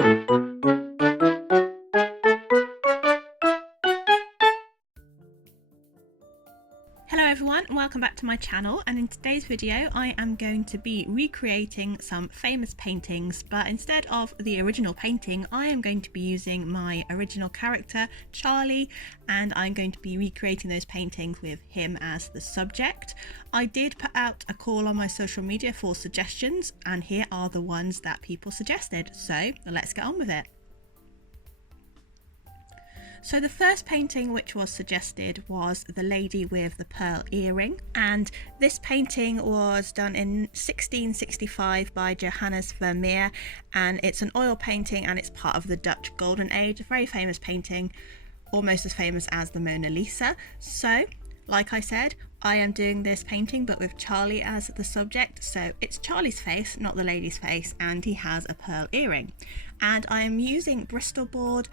Hello everyone, and welcome back to my channel, and in today's video I am going to be recreating some famous paintings, but instead of the original painting I am going to be using my original character Charlie, and I'm going to be recreating those paintings with him as the subject. I did put out a call on my social media for suggestions, and here are the ones that people suggested, so let's get on with it. So the first painting which was suggested was The Lady with the Pearl Earring, and this painting was done in 1665 by Johannes Vermeer, and it's an oil painting and it's part of the Dutch Golden Age, a very famous painting, almost as famous as the Mona Lisa. So like I said, I am doing this painting but with Charlie as the subject, so it's Charlie's face, not the lady's face, and he has a pearl earring. And I am using Bristol board,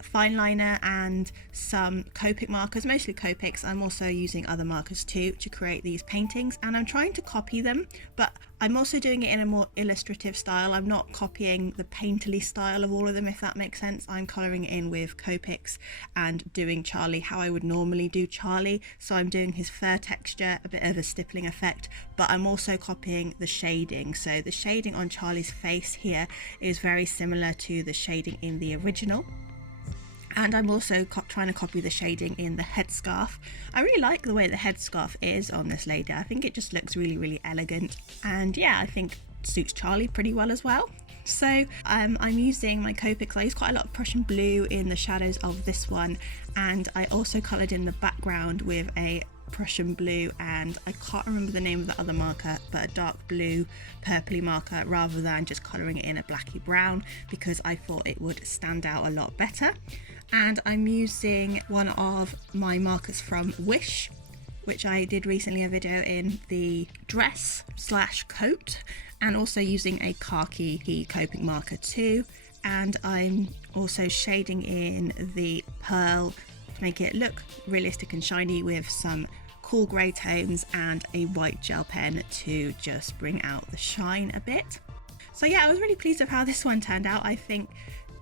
fine liner and some Copic markers, mostly Copics. I'm also using other markers too to create these paintings, and I'm trying to copy them, but I'm also doing it in a more illustrative style. I'm not copying the painterly style of all of them, if that makes sense. I'm colouring it in with Copics and doing Charlie how I would normally do Charlie. So I'm doing his fur texture, a bit of a stippling effect, but I'm also copying the shading. So the shading on Charlie's face here is very similar to the shading in the original. And I'm also trying to copy the shading in the headscarf. I really like the way the headscarf is on this lady. I think it just looks really elegant, and yeah, I think it suits Charlie pretty well as well. So I'm using my Copics. I use quite a lot of Prussian blue in the shadows of this one, and I also coloured in the background with a Prussian blue, and I can't remember the name of the other marker, but a dark blue purpley marker, rather than just colouring it in a blacky brown, because I thought it would stand out a lot better. And I'm using one of my markers from Wish, which I did recently a video in the dress / coat, and also using a khaki Copic marker too. And I'm also shading in the pearl to make it look realistic and shiny with some cool grey tones and a white gel pen to just bring out the shine a bit. So yeah, I was really pleased with how this one turned out. I think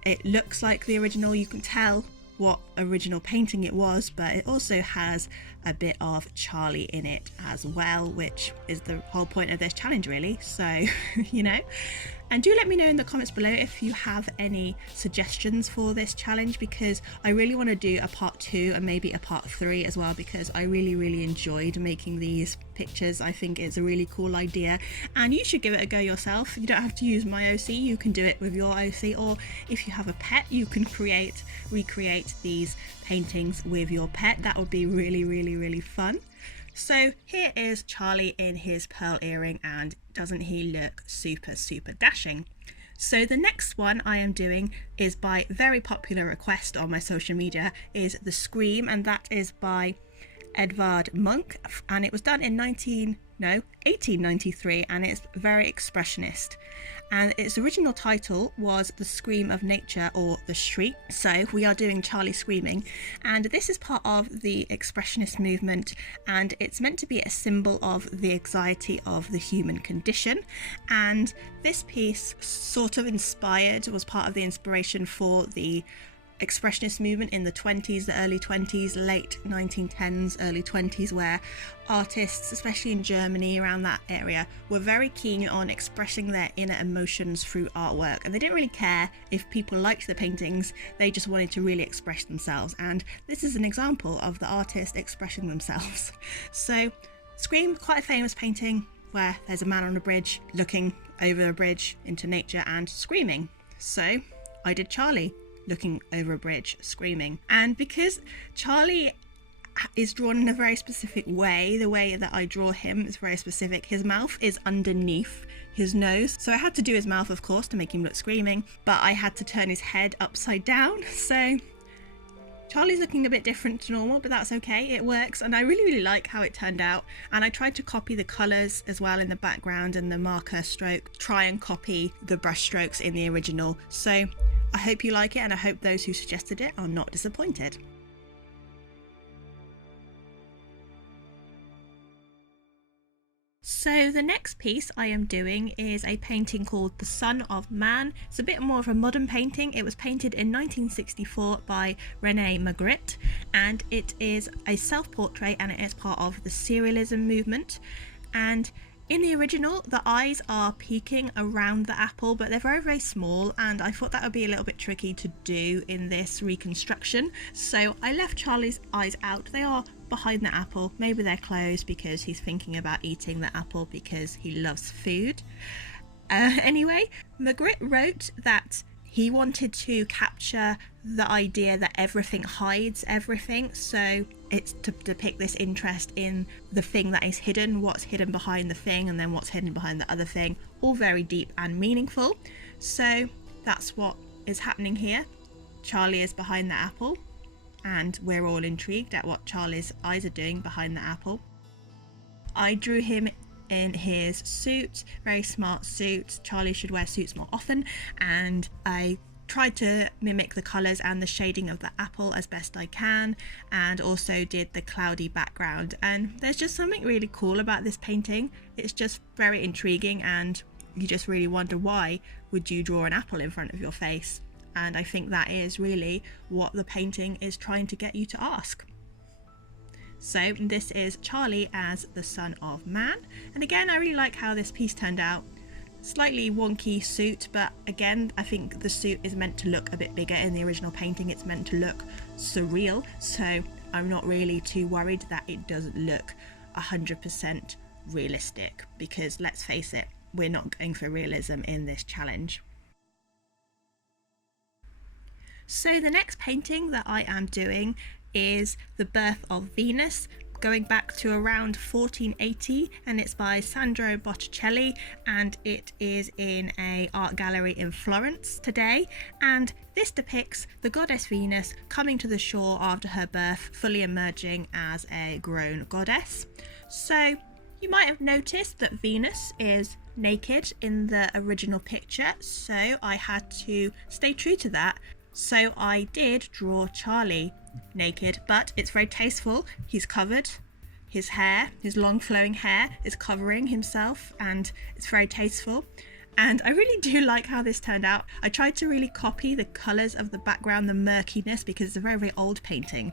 it looks like the original. You can tell what original painting it was, but it also has a bit of Charlie in it as well, which is the whole point of this challenge really. So you know, and do let me know in the comments below if you have any suggestions for this challenge, because I really want to do a part 2 and maybe a part 3 as well, because I really enjoyed making these pictures. I think it's a really cool idea, and you should give it a go yourself. You don't have to use my OC, you can do it with your OC, or if you have a pet you can recreate these paintings with your pet. That would be really fun. So here is Charlie in his pearl earring, and doesn't he look super dashing? So the next one I am doing is by very popular request on my social media, is The Scream, and that is by Edvard Munch, and it was done in 1893, and it's very expressionist, and its original title was The Scream of Nature, or The Shriek. So we are doing Charlie screaming, and this is part of the expressionist movement, and it's meant to be a symbol of the anxiety of the human condition. And this piece sort of was part of the inspiration for the expressionist movement in the 20s, the early 20s, late 1910s, early 20s, where artists, especially in Germany, around that area, were very keen on expressing their inner emotions through artwork, and they didn't really care if people liked the paintings. They just wanted to really express themselves, and this is an example of the artist expressing themselves. So Scream, quite a famous painting where there's a man on a bridge looking over a bridge into nature and screaming. So I did Charlie looking over a bridge screaming, and because Charlie is drawn in a very specific way, the way that I draw him is very specific. His mouth is underneath his nose, so I had to do his mouth of course to make him look screaming, but I had to turn his head upside down, so Charlie's looking a bit different to normal, but that's okay, it works, and I really like how it turned out. And I tried to copy the colours as well in the background and the marker stroke, try and copy the brush strokes in the original. So I hope you like it, and I hope those who suggested it are not disappointed. So the next piece I am doing is a painting called The Son of Man. It's a bit more of a modern painting. It was painted in 1964 by René Magritte, and it is a self-portrait and it is part of the Surrealism movement. And in the original, the eyes are peeking around the apple, but they're very, very small, and I thought that would be a little bit tricky to do in this reconstruction. So I left Charlie's eyes out. They are behind the apple. Maybe they're closed because he's thinking about eating the apple because he loves food. Anyway, Magritte wrote that he wanted to capture the idea that everything hides everything, so it's to depict this interest in the thing that is hidden, what's hidden behind the thing, and then what's hidden behind the other thing, all very deep and meaningful. So that's what is happening here. Charlie is behind the apple, and we're all intrigued at what Charlie's eyes are doing behind the apple. I drew him in his suit, very smart suit. Charlie should wear suits more often, and I tried to mimic the colours and the shading of the apple as best I can, and also did the cloudy background. And there's just something really cool about this painting. It's just very intriguing, and you just really wonder, why would you draw an apple in front of your face? And I think that is really what the painting is trying to get you to ask. So this is Charlie as the Son of Man, and again, I really like how this piece turned out. Slightly wonky suit, but again, I think the suit is meant to look a bit bigger. In the original painting, it's meant to look surreal, so I'm not really too worried that it doesn't look 100% realistic, because let's face it, we're not going for realism in this challenge. So the next painting that I am doing is The Birth of Venus, going back to around 1480, and it's by Sandro Botticelli, and it is in an art gallery in Florence today. And this depicts the goddess Venus coming to the shore after her birth, fully emerging as a grown goddess. So you might have noticed that Venus is naked in the original picture, so I had to stay true to that. So I did draw Charlie naked, but it's very tasteful. He's covered. His hair, his long flowing hair, is covering himself, and it's very tasteful. And I really do like how this turned out. I tried to really copy the colours of the background, the murkiness, because it's a very, very old painting.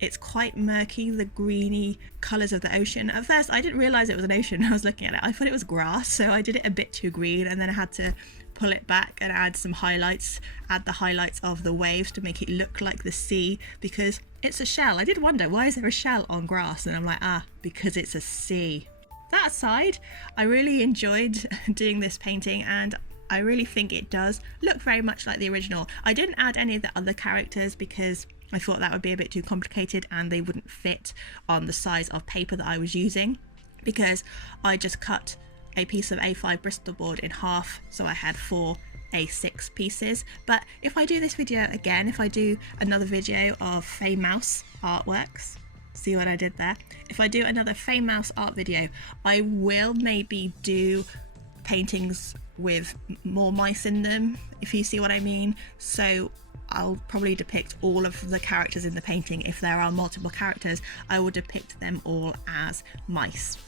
It's quite murky, the greeny colours of the ocean. At first, I didn't realise it was an ocean when I was looking at it. I thought it was grass, so I did it a bit too green, and then I had to pull it back and add some highlights, add the highlights of the waves to make it look like the sea, because it's a shell. I did wonder, why is there a shell on grass? And I'm like, because it's a sea. That aside, I really enjoyed doing this painting, and I really think it does look very much like the original. I didn't add any of the other characters because I thought that would be a bit too complicated and they wouldn't fit on the size of paper that I was using, because I just cut a piece of A5 Bristol board in half, so I had 4 A6 pieces. But if I do this video again, if I do another video of Faye Mouse artworks, see what I did there? If I do another Faye Mouse art video, I will maybe do paintings with more mice in them, if you see what I mean. So I'll probably depict all of the characters in the painting. If there are multiple characters, I will depict them all as mice.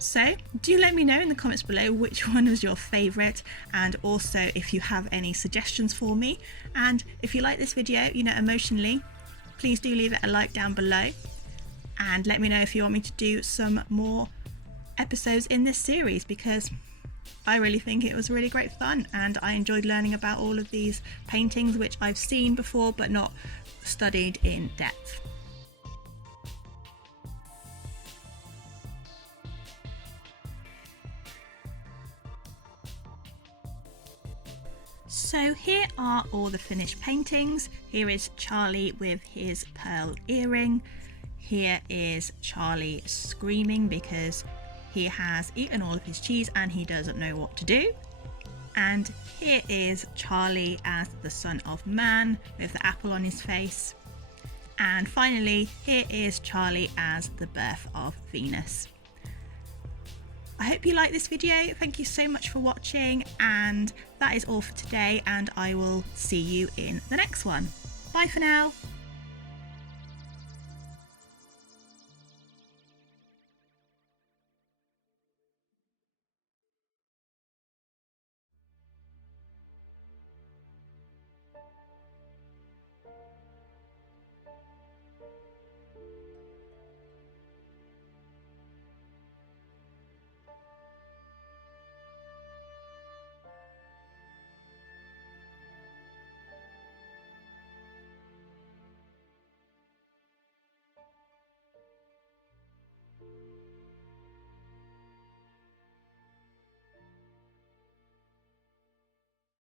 So do let me know in the comments below which one was your favourite, and also if you have any suggestions for me. And if you like this video, emotionally, please do leave it a like down below, and let me know if you want me to do some more episodes in this series, because I really think it was really great fun and I enjoyed learning about all of these paintings which I've seen before but not studied in depth. So here are all the finished paintings. Here is Charlie with his pearl earring. Here is Charlie screaming because he has eaten all of his cheese and he doesn't know what to do. And here is Charlie as the Son of Man with the apple on his face. And finally, here is Charlie as the Birth of Venus. I hope you liked this video. Thank you so much for watching, and that is all for today, and I will see you in the next one. Bye for now.